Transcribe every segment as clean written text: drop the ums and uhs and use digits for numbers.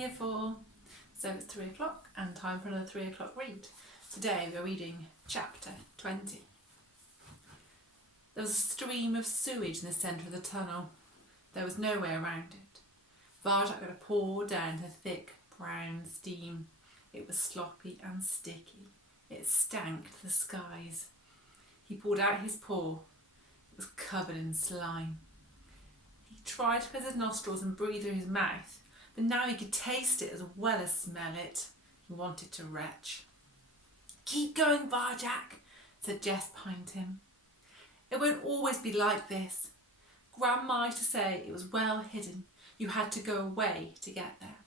year 4. So it's 3 o'clock and time for another 3 o'clock read. Today we're reading chapter 20. There was a stream of sewage in the centre of the tunnel. There was no way around it. Varjak let it pour down into thick brown steam. It was sloppy and sticky. It stank to the skies. He pulled out his paw. It was covered in slime. He tried to close his nostrils and breathe through his mouth, but now he could taste it as well as smell it. He wanted to retch. "Keep going, Varjak," said Jess behind him. "It won't always be like this. Grandma used to say it was well hidden. You had to go away to get there."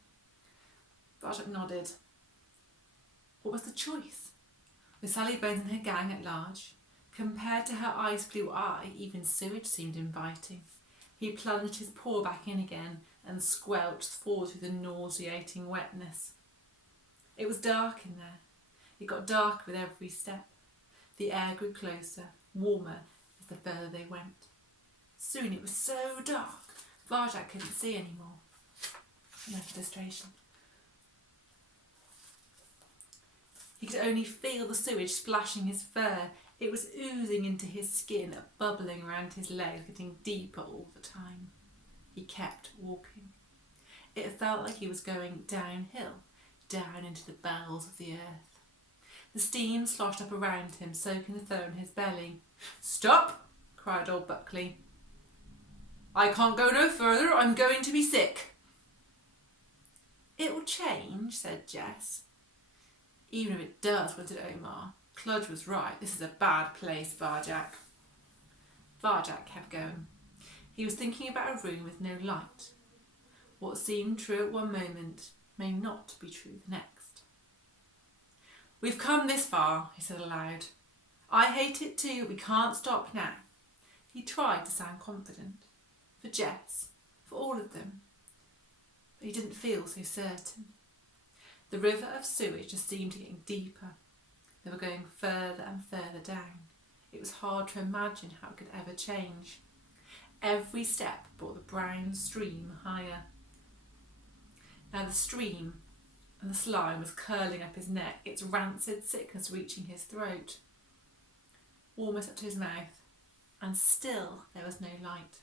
Varjak nodded. What was the choice? With Sally Bones and her gang at large, compared to her ice blue eye, even sewage seemed inviting. He plunged his paw back in again and squelched forward through the nauseating wetness. It was dark in there. It got darker with every step. The air grew closer, warmer as the further they went. Soon it was so dark, Varjak couldn't see anymore. Another illustration. He could only feel the sewage splashing his fur. It was oozing into his skin, bubbling around his legs, getting deeper all the time. He kept walking. It felt like he was going downhill, down into the bowels of the earth. The steam sloshed up around him, soaking the fur in his belly. "Stop!" cried old Buckley. "I can't go no further. I'm going to be sick." "It will change," said Jess. "Even if it does," whispered Omar. Cludge was right. This is a bad place, Varjak. Varjak kept going. He was thinking about a room with no light. What seemed true at one moment may not be true the next. "We've come this far," he said aloud. "I hate it too, but we can't stop now." He tried to sound confident. For Jess, for all of them. But he didn't feel so certain. The river of sewage just seemed to get deeper. They were going further and further down. It was hard to imagine how it could ever change. Every step brought the brown stream higher. Now the stream and the slime was curling up his neck, its rancid sickness reaching his throat, almost up to his mouth, and still there was no light.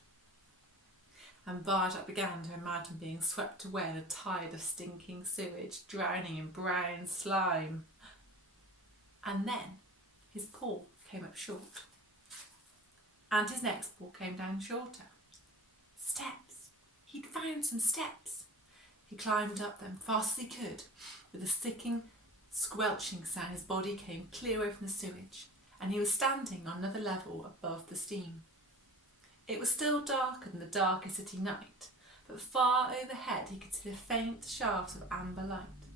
And Varjak began to imagine being swept away in a tide of stinking sewage, drowning in brown slime. And then his paw came up short. And his next paw came down shorter. Steps. He'd found some steps. He climbed up them fast as he could. With a sicking, squelching sound, his body came clear away from the sewage, and he was standing on another level above the steam. It was still darker than the darkest city night, but far overhead he could see the faint shafts of amber light.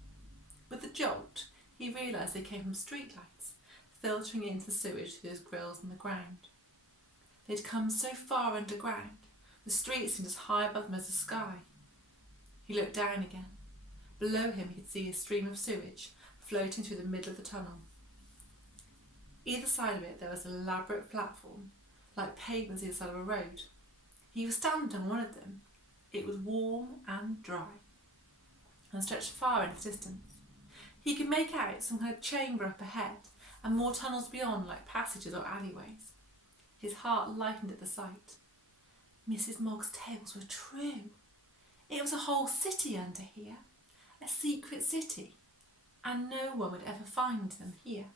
With a jolt, he realised they came from streetlights, filtering into the sewage through those grills in the ground. They'd come so far underground, the street seemed as high above them as the sky. He looked down again. Below him he could see a stream of sewage floating through the middle of the tunnel. Either side of it there was an elaborate platform, like pavements either side of a road. He was standing on one of them. It was warm and dry, and stretched far into the distance. He could make out some kind of chamber up ahead, and more tunnels beyond, like passages or alleyways. His heart lightened at the sight. Mrs. Mogg's tales were true. It was a whole city under here, a secret city, and no one would ever find them here.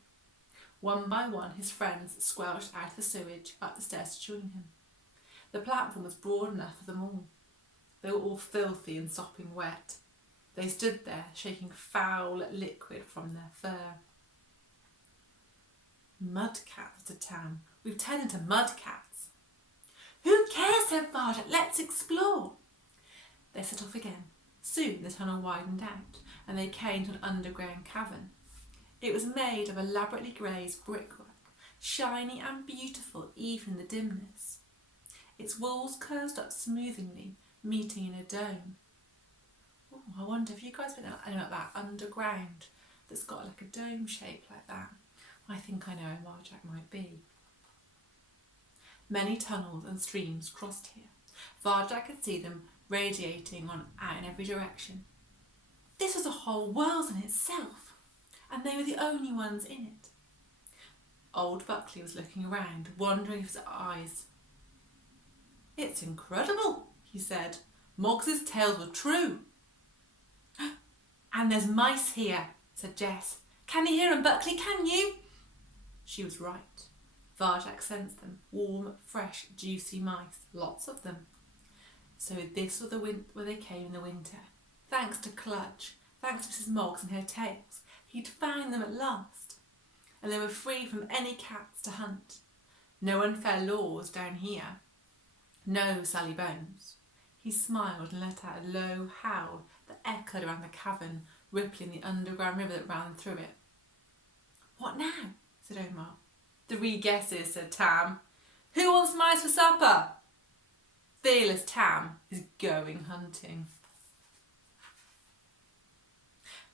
One by one his friends squelched out of the sewage up the stairs to join him. The platform was broad enough for them all. They were all filthy and sopping wet. They stood there, shaking foul liquid from their fur. "Mudcats," said Tam. "We've turned into mudcats." "Who cares?" said Varjak. "Let's explore." They set off again. Soon the tunnel widened out, and they came to an underground cavern. It was made of elaborately glazed brickwork, shiny and beautiful even in the dimness. Its walls curved up smoothly, meeting in a dome. Oh, I wonder if you guys been out like that underground that's got like a dome shape like that. I think I know where Varjak might be. Many tunnels and streams crossed here. Varjak could see them radiating on out in every direction. This was a whole world in itself, and they were the only ones in it. Old Buckley was looking around, wondering if his eyes. "It's incredible," he said. "Moggs's tales were true." "And there's mice here," said Jess. "Can you hear 'em, Buckley, can you?" She was right. Varjak sensed them, warm, fresh, juicy mice, lots of them. So this was where they came in the winter. Thanks to Clutch, thanks to Mrs. Moggs and her tales, he'd found them at last. And they were free from any cats to hunt. No unfair laws down here. No Sally Bones. He smiled and let out a low howl that echoed around the cavern, rippling the underground river that ran through it. "What now?" said Omar. "Three guesses," said Tam. "Who wants mice for supper?" Fearless Tam is going hunting.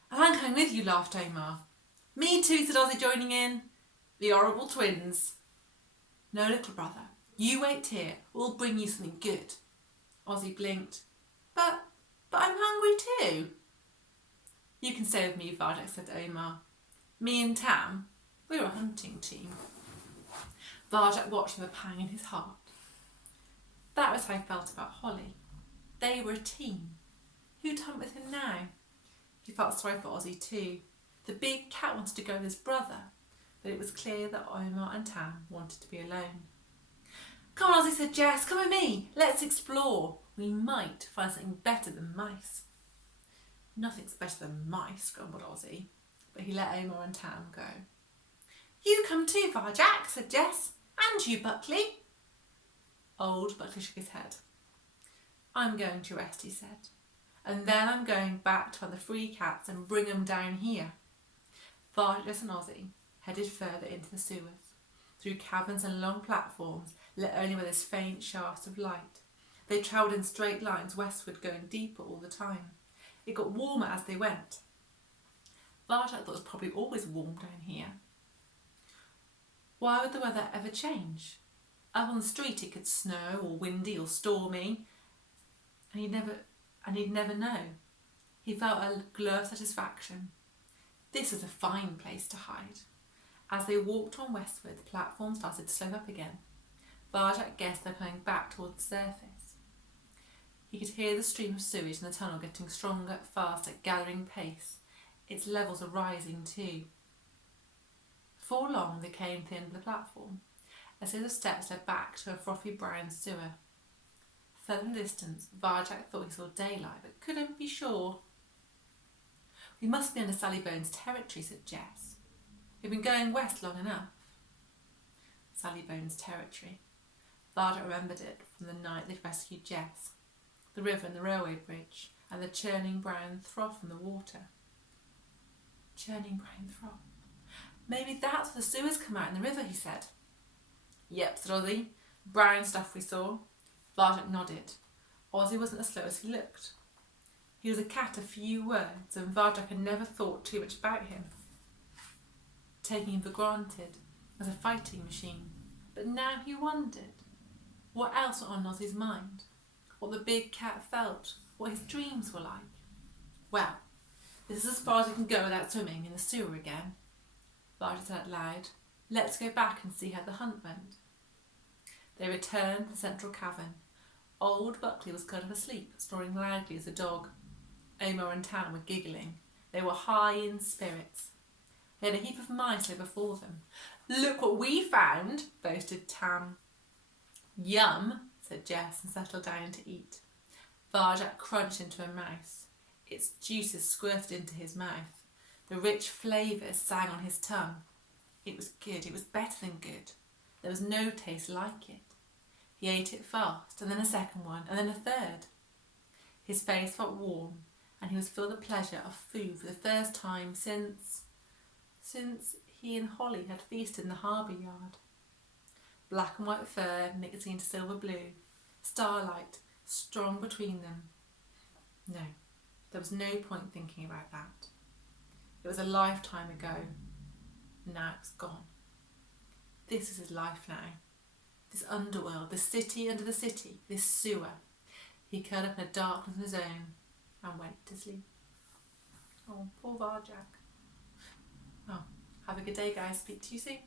"And I'm coming with you," laughed Omar. "Me too," said Ozzy, joining in. The horrible twins. "No, little brother, you wait here. We'll bring you something good." Ozzy blinked. But I'm hungry too." "You can stay with me," Varjak said to Omar. "Me and Tam, we're a hunting team." Varjak watched with a pang in his heart. That was how he felt about Holly. They were a team. Who'd hunt with him now? He felt sorry for Ozzy too. The big cat wanted to go with his brother, but it was clear that Omar and Tam wanted to be alone. "Come on, Ozzy," said Jess. "Come with me. Let's explore. We might find something better than mice." "Nothing's better than mice," grumbled Ozzy, but he let Omar and Tam go. "You come too, Varjak," said Jess. "And you, Buckley." Old Buckley shook his head. "I'm going to rest," he said. "And then I'm going back to find the free cats and bring them down here." Varjak and Ozzy headed further into the sewers, through caverns and long platforms lit only by this faint shafts of light. They travelled in straight lines westward, going deeper all the time. It got warmer as they went. Varjak thought it was probably always warm down here. Why would the weather ever change? Up on the street it could snow or windy or stormy, and he'd never know. He felt a glow of satisfaction. This was a fine place to hide. As they walked on westward, the platform started to slope up again. Varjak guessed they were coming back towards the surface. He could hear the stream of sewage in the tunnel getting stronger, faster, gathering pace. Its levels were rising too. Before long they came to the end of the platform. A series of steps led back to a frothy brown sewer. Further in the distance, Varjak thought he saw daylight, but couldn't be sure. "We must be under Sally Bones' territory," said Jess. "We've been going west long enough." Sally Bones' territory. Varjak remembered it from the night they'd rescued Jess. The river and the railway bridge, and the churning brown froth from the water. Churning brown froth. "Maybe that's where the sewers come out in the river," he said. "Yep," said Ozzy. "Brown stuff we saw." Varjak nodded. Ozzy wasn't as slow as he looked. He was a cat of few words, and Varjak had never thought too much about him, taking him for granted as a fighting machine. But now he wondered what else was on Ozzy's mind, what the big cat felt, what his dreams were like. "Well, this is as far as we can go without swimming in the sewer again," Varjak said out loud. "Let's go back and see how the hunt went." They returned to the central cavern. Old Buckley was curled up asleep, snoring loudly as a dog. Omar and Tam were giggling. They were high in spirits. They had a heap of mice lay before them. "Look what we found," boasted Tam. "Yum," said Jess, and settled down to eat. Varjak crunched into a mouse. Its juices squirted into his mouth. The rich flavours sang on his tongue. It was good. It was better than good. There was no taste like it. He ate it fast, and then a second one, and then a third. His face felt warm, and he was filled with the pleasure of food for the first time since he and Holly had feasted in the harbour yard. Black and white fur mixing into silver blue, starlight strong between them. No, there was no point thinking about that. It was a lifetime ago. Now it's gone. This is his life now. This underworld, this city under the city, this sewer. He curled up in a darkness of his own and went to sleep. Oh, poor Varjak. Oh, have a good day, guys. Speak to you soon.